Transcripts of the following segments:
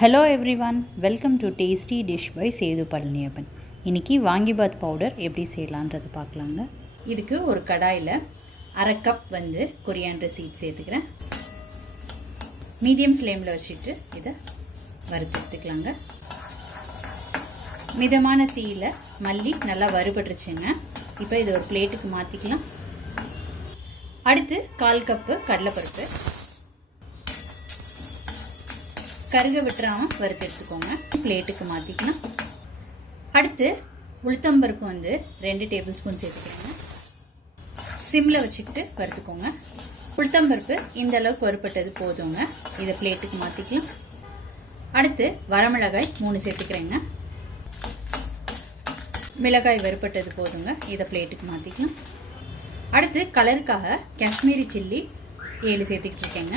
Hello everyone, welcome to tasty dish by Sethu Palaniappan. இன்றைக்கி vangibath powder எப்படி செய்யலான்றது பார்க்கலாங்க. இதுக்கு ஒரு கடாயில் அரை கப் கொரியாண்டர் சீட் சேர்த்துக்கிறேன். மீடியம் ஃப்ளேமில் வச்சுட்டு இதை வறுத்து எடுத்துக்கலாங்க. மிதமான தீயில் மல்லி நல்லா வறுபட்டுருச்சுங்க. இப்போ இது ஒரு பிளேட்டுக்கு மாற்றிக்கலாம். அடுத்து 1/4 கப்பு கடலைப்பருப்பு கருக விட்டுறாமல் வறுத்து எடுத்துக்கோங்க. பிளேட்டுக்கு மாற்றிக்கலாம். அடுத்து உளுத்தம்பருப்பு 2 டேபிள் ஸ்பூன் சேர்த்துக்கோங்க. சிம்மில் வச்சுக்கிட்டு வறுத்துக்கோங்க. உளுத்தம்பருப்பு இந்த அளவுக்கு வறுப்பட்டது போதுங்க. இதை பிளேட்டுக்கு மாற்றிக்கலாம். அடுத்து வரமிளகாய் 3 சேர்த்துக்கிறேங்க. மிளகாய் வறுப்பட்டது போதுங்க. இதை பிளேட்டுக்கு மாற்றிக்கலாம். அடுத்து கலருக்காக காஷ்மீரி சில்லி 7 சேர்த்துக்கிட்டு இருக்கேங்க.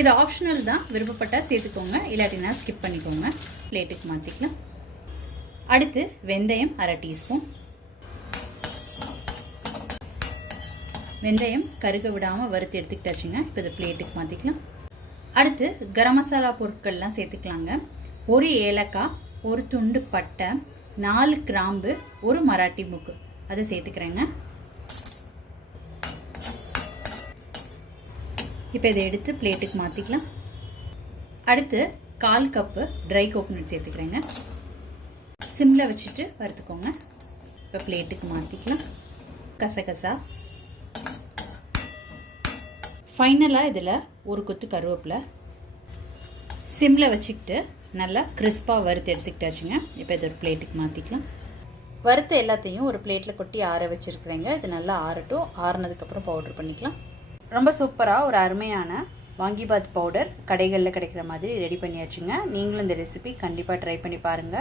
இது ஆப்ஷனல் தான், விருப்பப்பட்டால் சேர்த்துக்கோங்க, இல்லாட்டினா ஸ்கிப் பண்ணிக்கோங்க. பிளேட்டுக்கு மாற்றிக்கலாம். அடுத்து வெந்தயம் அரை டீஸ்பூன். வெந்தயம் கருக விடாமல் வறுத்து எடுத்துக்கிட்டாச்சுங்க. இப்போ இதை பிளேட்டுக்கு மாற்றிக்கலாம். அடுத்து கரம் மசாலா பொருட்கள்லாம் சேர்த்துக்கலாங்க. 1 ஏலக்காய், 1 துண்டு பட்டை, 4 கிராம்பு, 1 மராட்டி முக்கு அதை சேர்த்துக்கிறேங்க. இப்போ இதை எடுத்து பிளேட்டுக்கு மாற்றிக்கலாம். அடுத்து 1/4 கப்பு ட்ரை கோகோனட் சேர்த்துக்கிறேங்க. சிம்மில் வச்சுட்டு வறுத்துக்கோங்க. இப்போ பிளேட்டுக்கு மாற்றிக்கலாம். கசகசா, ஃபைனலாக இதில் ஒரு கொத்து கருவேப்பிலை சிம்மில் வச்சுக்கிட்டு நல்லா கிறிஸ்பாக வறுத்து எடுத்துக்கிட்டாச்சுங்க. இப்போ இது ஒரு பிளேட்டுக்கு மாற்றிக்கலாம். வறுத்த எல்லாத்தையும் ஒரு பிளேட்டில் கொட்டி ஆற வச்சுருக்குறேங்க. இது நல்லா ஆறட்டும். ஆறுனதுக்கப்புறம் பவுட்ரு பண்ணிக்கலாம். ரொம்ப சூப்பராக ஒரு அருமையான வாங்கிபாத் பவுடர் கடைகளில் கிடைக்கிற மாதிரி ரெடி பண்ணியாச்சுங்க. நீங்களும் இந்த ரெசிபி கண்டிப்பாக ட்ரை பண்ணி பாருங்கள்.